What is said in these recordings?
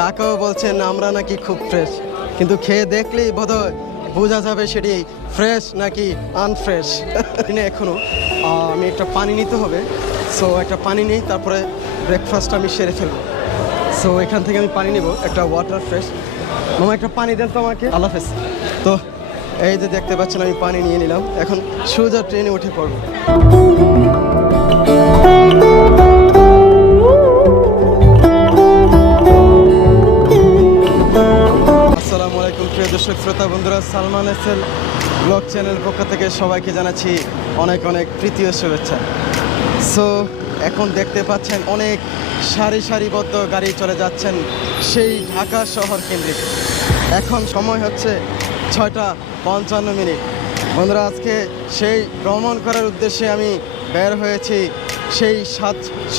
কাকাও বলছেন আমরা নাকি খুব ফ্রেশ, কিন্তু খেয়ে দেখলেই বোধহয় বোঝা যাবে সেটি ফ্রেশ নাকি আনফ্রেশ। এখনো আমি একটা পানি নিতে হবে, সো একটা পানি নিই, তারপরে ব্রেকফাস্ট আমি সেরে ফেলবো। সো এখান থেকে আমি পানি নিব, একটা ওয়াটার ফ্রেশ। মামা একটা পানি দেন তো আমাকে। আল্লাহ হাফেজ। তো এই যে দেখতে পাচ্ছেন আমি পানি নিয়ে নিলাম, এখন সোজা ট্রেনে উঠে পড়বো। আসসালামু আলাইকুম প্রিয় দর্শক শ্রোতা বন্ধুরা, সালমান এসএল ব্লগ চ্যানেলের পক্ষ থেকে সবাইকে জানাচ্ছি অনেক অনেক প্রীতি ও শুভেচ্ছা। সো এখন দেখতে পাচ্ছেন অনেক সারিবদ্ধ গাড়ি চলে যাচ্ছেন সেই ঢাকা শহর কেন্দ্রিক। এখন সময় হচ্ছে 6:55। বন্ধুরা, আজকে সেই ভ্রমণ করার উদ্দেশ্যে আমি বের হয়েছি সেই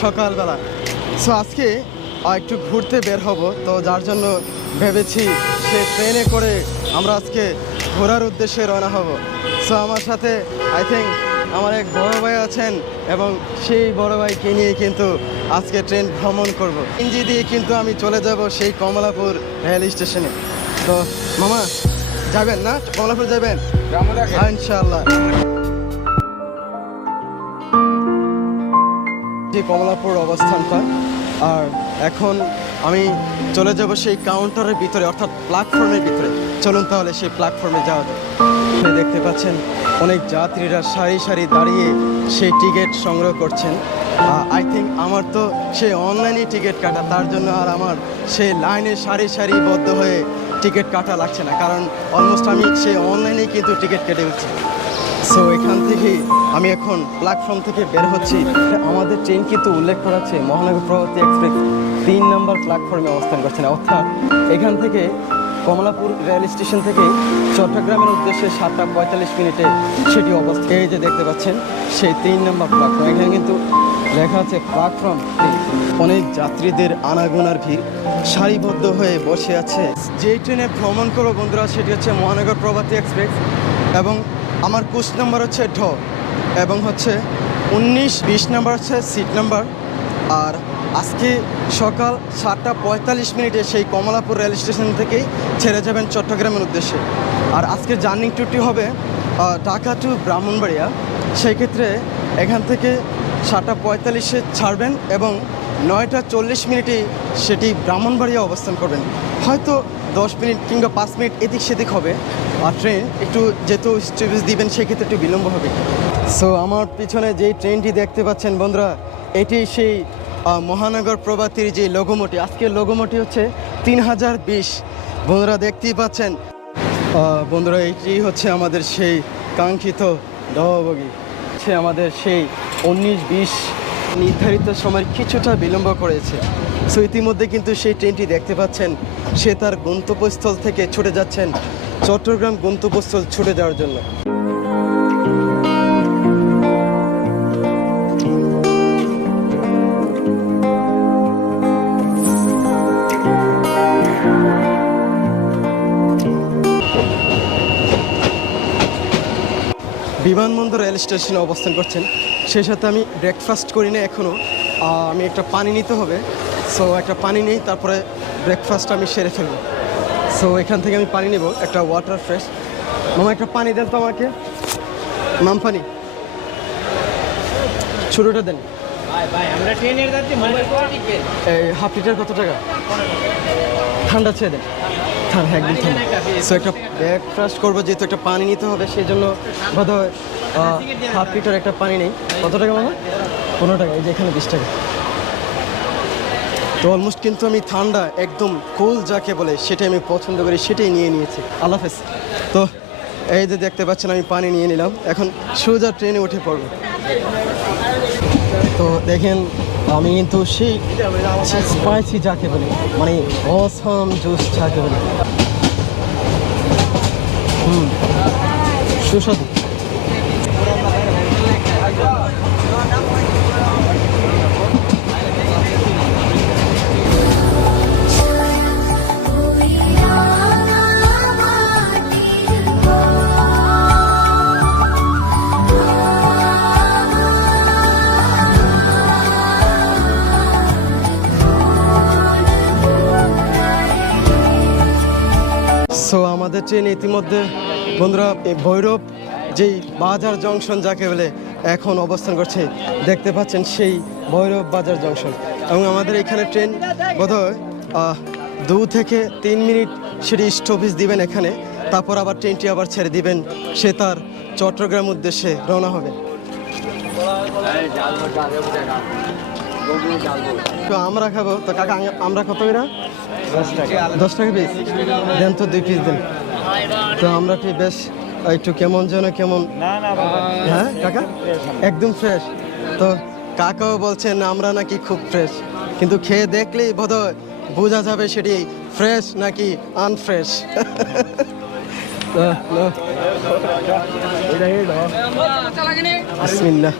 সকালবেলা। সো আজকে একটু ঘুরতে বের হব, তো যার জন্য ভেবেছি সে ট্রেনে করে আমরা আজকে ঘোরার উদ্দেশ্যে রওনা হব। সো আমার সাথে আই থিঙ্ক আমার এক বড় ভাই আছেন এবং সেই বড় ভাইকে নিয়ে কিন্তু আজকে ট্রেন ভ্রমণ করব। ইঞ্জি দিয়ে কিন্তু আমি চলে যাব সেই কমলাপুর রেল স্টেশনে। তো মামা যাবেন না, কমলাপুর যাবেন? ইনশাআল্লাহ। কমলাপুর অবস্থানটা, আর এখন আমি চলে যাব সেই কাউন্টারের ভিতরে, অর্থাৎ প্ল্যাটফর্মের ভিতরে। চলুন তাহলে সেই প্ল্যাটফর্মে যাওয়া যায়। দেখতে পাচ্ছেন অনেক যাত্রীরা সারি দাঁড়িয়ে সেই টিকিট সংগ্রহ করছেন। আই থিঙ্ক আমার তো সেই অনলাইনে টিকিট কাটা, তার জন্য আর আমার সেই লাইনে সারিবদ্ধ হয়ে টিকিট কাটা লাগছে না, কারণ অলমোস্ট আমি সেই অনলাইনেই কিন্তু টিকিট কেটে উঠছি। সো এখান থেকে আমি এখন প্ল্যাটফর্ম থেকে বের হচ্ছি। আমাদের ট্রেন কিন্তু উল্লেখ করা আছে মহানগর প্রভাতী এক্সপ্রেস 3 নম্বর প্ল্যাটফর্মে অবস্থান করছেন, অর্থাৎ এখান থেকে কমলাপুর রেল স্টেশন থেকে চট্টগ্রামের উদ্দেশ্যে 7:45 সেটি অবস্থা। এই যে দেখতে পাচ্ছেন সেই 3 নম্বর প্ল্যাটফর্ম, এখানে কিন্তু লেখা আছে প্ল্যাটফর্ম। অনেক যাত্রীদের আনাগোনার ভিড়, সারিবদ্ধ হয়ে বসে আছে। যে ট্রেনে ভ্রমণ করবো বন্ধুরা সেটি হচ্ছে মহানগর প্রভাতী এক্সপ্রেস, এবং আমার কোচ নাম্বার হচ্ছে ঢ, এবং হচ্ছে 19-20 নাম্বার হচ্ছে সিট নাম্বার। আর আজকে সকাল 7:45 সেই কমলাপুর রেল স্টেশন থেকেই ছেড়ে যাবেন চট্টগ্রামের উদ্দেশ্যে। আর আজকের জার্নি ট্যুরটি হবে ঢাকা টু ব্রাহ্মণবাড়িয়া। সেই ক্ষেত্রে এখান থেকে 7:45 ছাড়বেন এবং 9:40 সেটি ব্রাহ্মণবাড়িয়া অবস্থান করবেন। হয়তো 10 মিনিট কিংবা 5 মিনিট এদিক সেদিক হবে, আর ট্রেন একটু যেহেতু স্টপেজ দিবেন সেক্ষেত্রে একটু বিলম্ব হবে। সো আমার পিছনে যেই ট্রেনটি দেখতে পাচ্ছেন বন্ধুরা, এটি সেই মহানগর প্রভাতীর যে লোগোমোটি। আজকের লোগোমোটি হচ্ছে 3020। বন্ধুরা দেখতেই পাচ্ছেন বন্ধুরা, এইটি হচ্ছে আমাদের সেই কাঙ্ক্ষিত ডবগি। সে আমাদের সেই 19-20 নির্ধারিত সময়ের কিছুটা বিলম্ব করেছে। সো ইতিমধ্যে কিন্তু সেই ট্রেনটি দেখতে পাচ্ছেন, সে তার গন্তব্যস্থল থেকে ছুটে যাচ্ছেন চট্টগ্রাম গন্তব্যস্থল ছুটে যাওয়ার জন্য। বিমানবন্দর রেল স্টেশনে অবস্থান করছেন, সেই সাথে আমি ব্রেকফাস্ট করি না এখনও। আমি একটা পানি নিতে হবে, সো একটা পানি নিই, তারপরে ব্রেকফাস্ট আমি সেরে ফেলবো। সো এখান থেকে আমি পানি নেব, একটা ওয়াটার ফ্রেশ। মামা একটা পানি দেন তো আমাকে, নাম পানি ছোটোটা দেন। এই হাফ লিটার কত টাকা? ঠান্ডা ছেড়ে দেন, একদম ঠান্ডা। সো একটা ব্রেকফাস্ট করবো, যেহেতু একটা পানি নিতে হবে, সেই জন্য বোধহয় হাফ লিটার একটা পানি নেই। কত টাকা মামা? 15 টাকা। এই যে এখানে 20 টাকা। তো অলমোস্ট কিন্তু আমি ঠান্ডা একদম কুল যাকে বলে সেটাই আমি পছন্দ করি, সেটাই নিয়ে নিয়েছি। আল্লাহ হাফেজ। তো এই যে দেখতে পাচ্ছেন আমি পানি নিয়ে নিলাম, এখন সোজা ট্রেনে উঠে পড়বো। তো দেখেন আমি কিন্তু সেই স্পাইসি যাকে বলি, মানে অসাম জুস যাকে বলি, সুস্বাদু। আমাদের ট্রেন ইতিমধ্যে বন্ধুরা ভৈরব যেই বাজার জংশন যাকে বলে এখন অবস্থান করছে, দেখতে পাচ্ছেন সেই ভৈরব বাজার জংশন। এবং আমাদের এখানে ট্রেন বোধহয় 2 থেকে 3 মিনিট সেটি স্টপেজ দিবেন এখানে, তারপর আবার ট্রেনটি আবার ছেড়ে দিবেন, সে তার চট্টগ্রাম উদ্দেশ্যে রওনা হবে। তো আমরা খাবো তো কাকা, আমরা কত করে? 10 টাকা পিস দেন তো, 2 পিস দেন তো। আমরা কি বেশ একটু কেমন যেন কেমন, হ্যাঁ কাকা একদম ফ্রেশ। তো কাকাও বলছেন আমরা নাকি খুব ফ্রেশ, কিন্তু খেয়ে দেখলেই বোধহয় বোঝা যাবে সেটি ফ্রেশ নাকি আনফ্রেশ। বিসমিল্লাহ।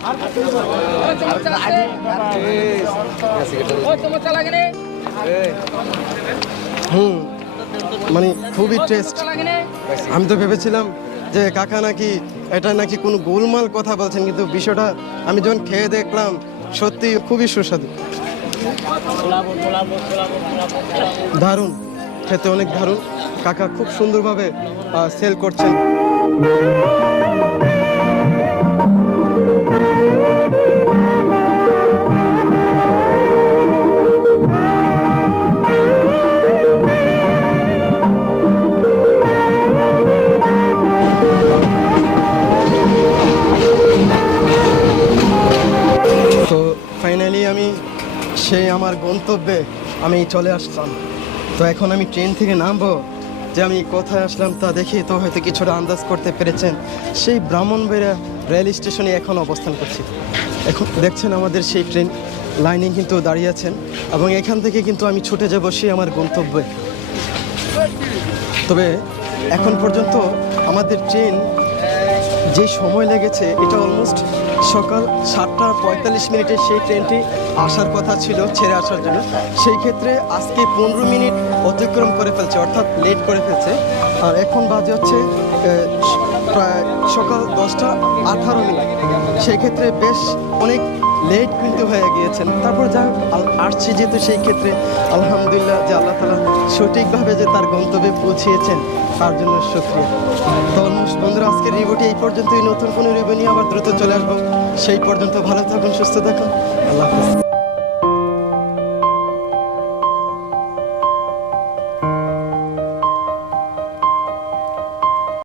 মানে খুবই টেস্ট। আমি তো ভেবেছিলাম যে কাকা নাকি এটা নাকি কোনো গোলমাল কথা বলছেন, কিন্তু বিষয়টা আমি যখন খেয়ে দেখলাম সত্যি খুবই সুস্বাদু, দারুণ খেতে, অনেক দারুণ। কাকা খুব সুন্দরভাবে সেল করছেন। তো ফাইনালি আমি সেই আমার গন্তব্যে আমি চলে আসলাম। তো এখন আমি ট্রেন থেকে নামবো, যে আমি কোথায় আসলাম তা দেখি তো হয়তো কিছুটা আন্দাজ করতে পেরেছেন। সেই ব্রাহ্মণবাড়িয়া রেল স্টেশনে এখন অবস্থান করছি। এখন দেখছেন আমাদের সেই ট্রেন লাইনে কিন্তু দাঁড়িয়ে আছেন, এবং এখান থেকে কিন্তু আমি ছুটে যাব সেই আমার গন্তব্যে। তবে এখন পর্যন্ত আমাদের ট্রেন যে সময় লেগেছে, এটা অলমোস্ট সকাল 7:45 সেই ট্রেনটি আসার কথা ছিল ছেড়ে আসার জন্য। সেই ক্ষেত্রে আজকে 15 মিনিট অতিক্রম করে ফেলছে, অর্থাৎ লেট করে ফেলছে। আর এখন বাজে হচ্ছে প্রায় সকাল 10:18। সেই ক্ষেত্রে বেশ অনেক লেট কিন্তু হয়ে গিয়েছেন। তারপর যা আসছি যেহেতু, সেই ক্ষেত্রে আলহামদুলিল্লাহ যে আল্লাহ তাআলা সঠিকভাবে যে তার গন্তব্যে পৌঁছিয়েছেন, তার জন্য শুকরিয়া। তো অলমোস্ট বন্ধুরা, আজকের রিভিউটি এই পর্যন্তই। নতুন কোনো রিভিউ নিয়ে আবার দ্রুত চলে আসবো। সেই পর্যন্ত ভালো থাকুন, সুস্থ থাকুন, আল্লাহ হাফেজ।